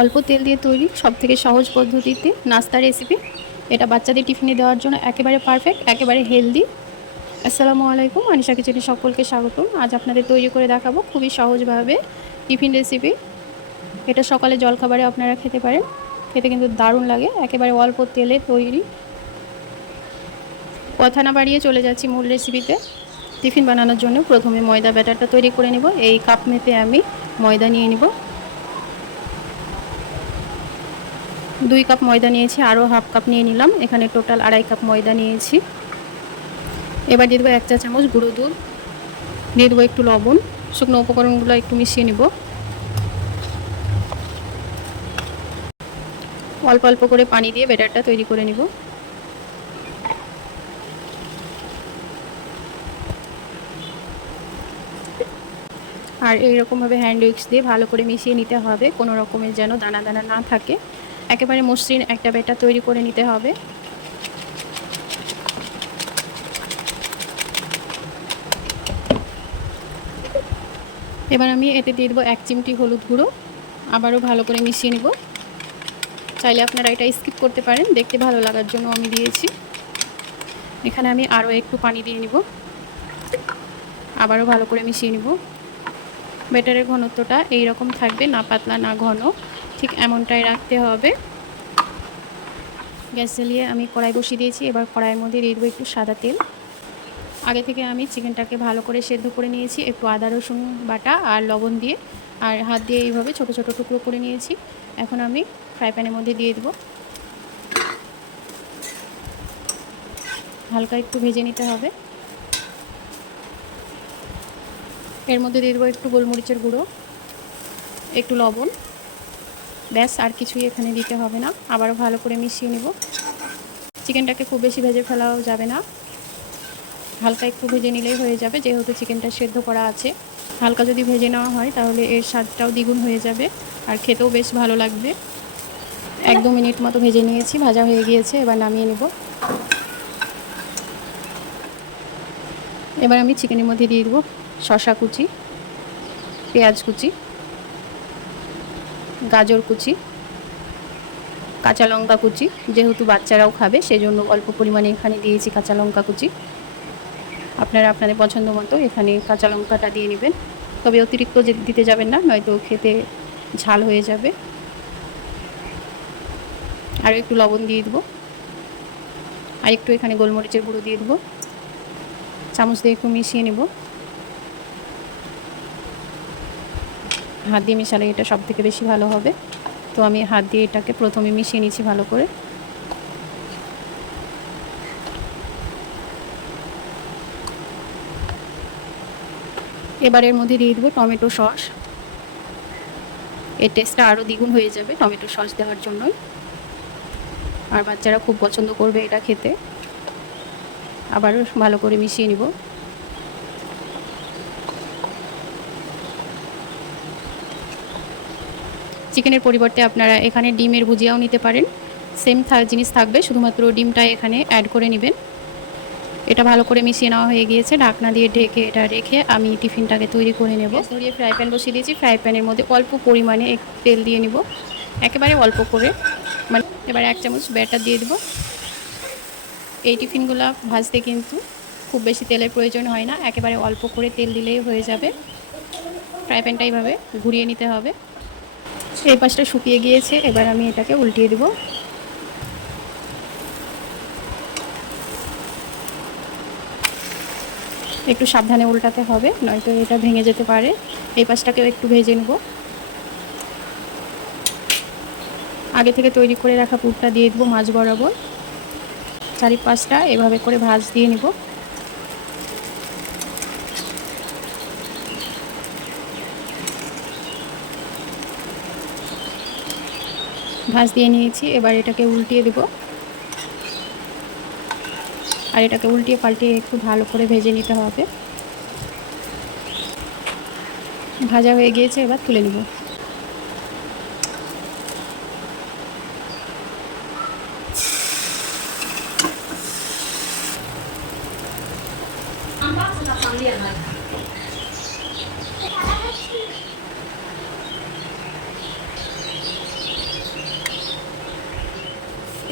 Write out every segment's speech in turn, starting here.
অল্প তেল দিয়ে তৈরি সব থেকে সহজ পদ্ধতিতে নাস্তা রেসিপি এটা বাচ্চাদের টিফিনে দেওয়ার জন্য একেবারে পারফেক্ট একেবারে হেলদি আসসালামু আলাইকুম, আনিশা কিচেনে সকলকে স্বাগতম। আজ আপনাদের তৈরি করে দেখাবো খুবই সহজভাবে টিফিন রেসিপি এটা সকালে জলখাবারে আপনারা খেতে পারেন। খেতে কিন্তু দারুণ লাগে। একেবারে অল্প তেলে তৈরি। কথা না বাড়িয়ে চলে যাচ্ছি মূল রেসিপিতে টিফিন বানানোর জন্য প্রথমে ময়দা ব্যাটারটা তৈরি করে নিব। এই কাপ মেপে আমি ময়দা নিয়ে নিব। দুই কাপ ময়দা নিয়েছি, আরও হাফ কাপ নিয়ে নিলাম। এখানে টোটাল আড়াই কাপ ময়দা নিয়েছি। এবার দিয়ে দেবো এক চা চামচ গুঁড়ো দুধ। দিয়ে দেবো একটু লবণ। শুকনো উপকরণগুলো একটু মিশিয়ে নেব। অল্প অল্প করে পানি দিয়ে ব্যাটারটা তৈরি করে নিব। আর এইরকমভাবে হ্যান্ড উইক্স দিয়ে ভালো করে মিশিয়ে নিতে হবে। কোনো রকমের যেন দানা দানা না থাকে। একেবারে মসৃণ একটা ব্যাটার তৈরি করে নিতে হবে। এবার আমি এতে দিয়ে দেবো এক চিমটি হলুদ গুঁড়ো। আবারও ভালো করে মিশিয়ে নিব। চাইলে আপনারা এটা স্কিপ করতে পারেন, দেখতে ভালো লাগার জন্য আমি দিয়েছি। এখানে আমি আরও একটু পানি দিয়ে নিব। আবারও ভালো করে মিশিয়ে নিব। ব্যাটারের ঘনত্বটা এই রকম থাকবে, না পাতলা, না ঘন। ঠিক এমনটাই রাখতে হবে। গ্যাস জ্বালিয়ে আমি কড়াই বসিয়ে দিয়েছি। এবার কড়াইয়ের মধ্যে দিয়ে দেবো একটু সাদা তেল। আগে থেকে আমি চিকেনটাকে ভালো করে সেদ্ধ করে নিয়েছি। একটু আদা, রসুন বাটা আর লবণ দিয়ে। আর হাত দিয়ে এইভাবে ছোট ছোট টুকরো করে নিয়েছি। এখন আমি ফ্রাই প্যানের মধ্যে দিয়ে দেবো। হালকা একটু ভেজে নিতে হবে। এর মধ্যে দিয়ে দেবো একটু গোলমরিচের গুঁড়ো, একটু লবণ। ব্যাস, আর কিছুই এখানে দিতে হবে না। আবারও ভালো করে মিশিয়ে নেব। চিকেনটাকে খুব বেশি ভেজে ফেলাও যাবে না। হালকা একটু ভেজে নিলেই হয়ে যাবে, যেহেতু চিকেনটা সেদ্ধ করা আছে। হালকা যদি ভেজে নেওয়া হয়, তাহলে এর স্বাদটাও দ্বিগুণ হয়ে যাবে, আর খেতেও বেশ ভালো লাগবে। এক দু মিনিট মতো ভেজে নিয়েছি, ভাজা হয়ে গিয়েছে, এবার নামিয়ে নেব। এবার আমি চিকেনের মধ্যে দিয়ে দেবো শশা কুচি, পেঁয়াজ কুচি। গাজর কুচি, কাঁচা লঙ্কা কুচি, যেহেতু বাচ্চারাও খাবে, সেজন্য অল্প পরিমাণে এখানে দিয়েছি কাঁচা লঙ্কা কুচি। আপনারা আপনাদের পছন্দ মতো এখানে কাঁচা লঙ্কাটা দিয়ে নেবেন। তবে অতিরিক্ত যে দিতে যাবেন না, নয়তো খেতে ঝাল হয়ে যাবে। আর একটু লবণ দিয়ে দেবো। আর একটু এখানে গোলমরিচের গুঁড়ো দিয়ে দেবো। চামচ দিয়ে একটু মিশিয়ে নেব। হাত দিয়ে মিশালে এটা সব থেকে বেশি ভালো হবে। তো আমি হাত দিয়ে এটাকে প্রথমে মিশিয়ে নিচ্ছি ভালো করে। এবার এর মধ্যে দিয়ে দেবো টমেটো সস। এর টেস্টটা আরও দ্বিগুণ হয়ে যাবে টমেটো সস দেওয়ার জন্যই। আর বাচ্চারা খুব পছন্দ করবে এটা খেতে। আবারও ভালো করে মিশিয়ে নিব। চিকেনের পরিবর্তে আপনারা এখানে ডিমের ভুজিয়াও নিতে পারেন। সেম জিনিস থাকবে, শুধুমাত্র ডিমটা এখানে অ্যাড করে নেবেন। এটা ভালো করে মিশিয়ে নেওয়া হয়ে গিয়েছে, ঢাকনা দিয়ে ঢেকে এটা রেখে আমি টিফিনটাকে তৈরি করে নেব। ধরিয়ে ফ্রাই প্যান বসিয়ে দিয়েছি ফ্রাই প্যানের মধ্যে অল্প পরিমাণে তেল দিয়ে নিব। একেবারে অল্প করে মানে এবারে এক চামচ ব্যাটার দিয়ে দেবো। এই টিফিনগুলো ভাজতে কিন্তু খুব বেশি তেলের প্রয়োজন হয় না, একেবারে অল্প করে তেল দিলেই হয়ে যাবে। ফ্রাই প্যানটা এইভাবে ঘুরিয়ে নিতে হবে। এই পাশটা শুকিয়ে গিয়েছে, এবার আমি এটাকে উল্টিয়ে দেবো। একটু সাবধানে উল্টাতে হবে, নয়তো এটা ভেঙে যেতে পারে। এই পাশটাকেও একটু ভেজে নেব। আগে থেকে তৈরি করে রাখা পুরটা দিয়ে দেবো মাছ বরাবর। চারিপাশটা এভাবে করে ভাজ দিয়ে নিব। ভাজ দিয়ে নিয়েছি, এবার এটাকে উল্টিয়ে দেব। আর এটাকে উল্টিয়ে পাল্টিয়ে একটু ভালো করে ভেজে নিতে হবে। ভাজা হয়ে গিয়েছে, এবার তুলে নেব।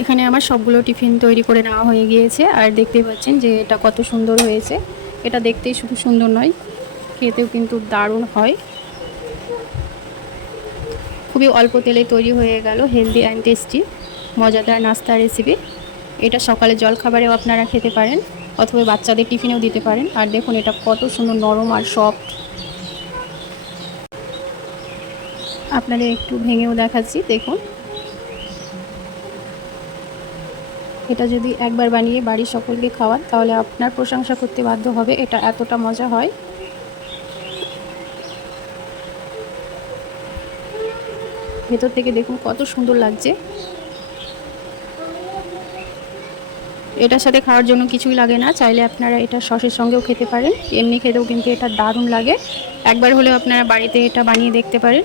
এখানে আমার সবগুলো টিফিন তৈরি করে নেওয়া হয়ে গিয়েছে। আর দেখতেই পাচ্ছেন যে এটা কত সুন্দর হয়েছে। এটা দেখতেই শুধু সুন্দর নয়, খেতেও কিন্তু দারুণ হয়। খুবই অল্প তেলে তৈরি হয়ে গেল হেলদি অ্যান্ড টেস্টি মজাদার নাস্তা রেসিপি এটা সকালে জলখাবারেও আপনারা খেতে পারেন, অথবা বাচ্চাদের টিফিনেও দিতে পারেন। আর দেখুন এটা কত সুন্দর নরম আর সফট আপনাদের একটু ভেঙেও দেখাচ্ছি, দেখুন। এটা যদি একবার বানিয়ে বাড়ির সকলকে খাওয়ান, তাহলে আপনার প্রশংসা করতে বাধ্য হবে। এটা এতটা মজা হয়। ভেতর থেকে দেখুন কত সুন্দর লাগছে। এটার সাথে খাওয়ার জন্য কিছুই লাগে না। চাইলে আপনারা এটা সসের সঙ্গেও খেতে পারেন। এমনি খেতেও কিন্তু এটা দারুণ লাগে। একবার হলেও আপনারা বাড়িতে এটা বানিয়ে দেখতে পারেন।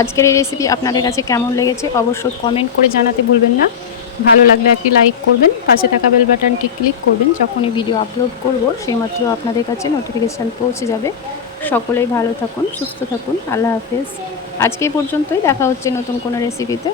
আজকের এই রেসিপি আপনাদের কাছে কেমন লেগেছে অবশ্যই কমেন্ট করে জানাতে ভুলবেন না। ভালো লাগলে একটি লাইক করবেন, পাশে থাকা বেল বাটনটি ক্লিক করবেন, যখনই ভিডিও আপলোড করব, সেইমাত্র আপনাদের কাছে নোটিফিকেশান পৌঁছে যাবে। সকলেই ভালো থাকুন, সুস্থ থাকুন, আল্লাহ হাফেজ। আজকে পর্যন্তই, দেখা হচ্ছে নতুন কোনো রেসিপিতে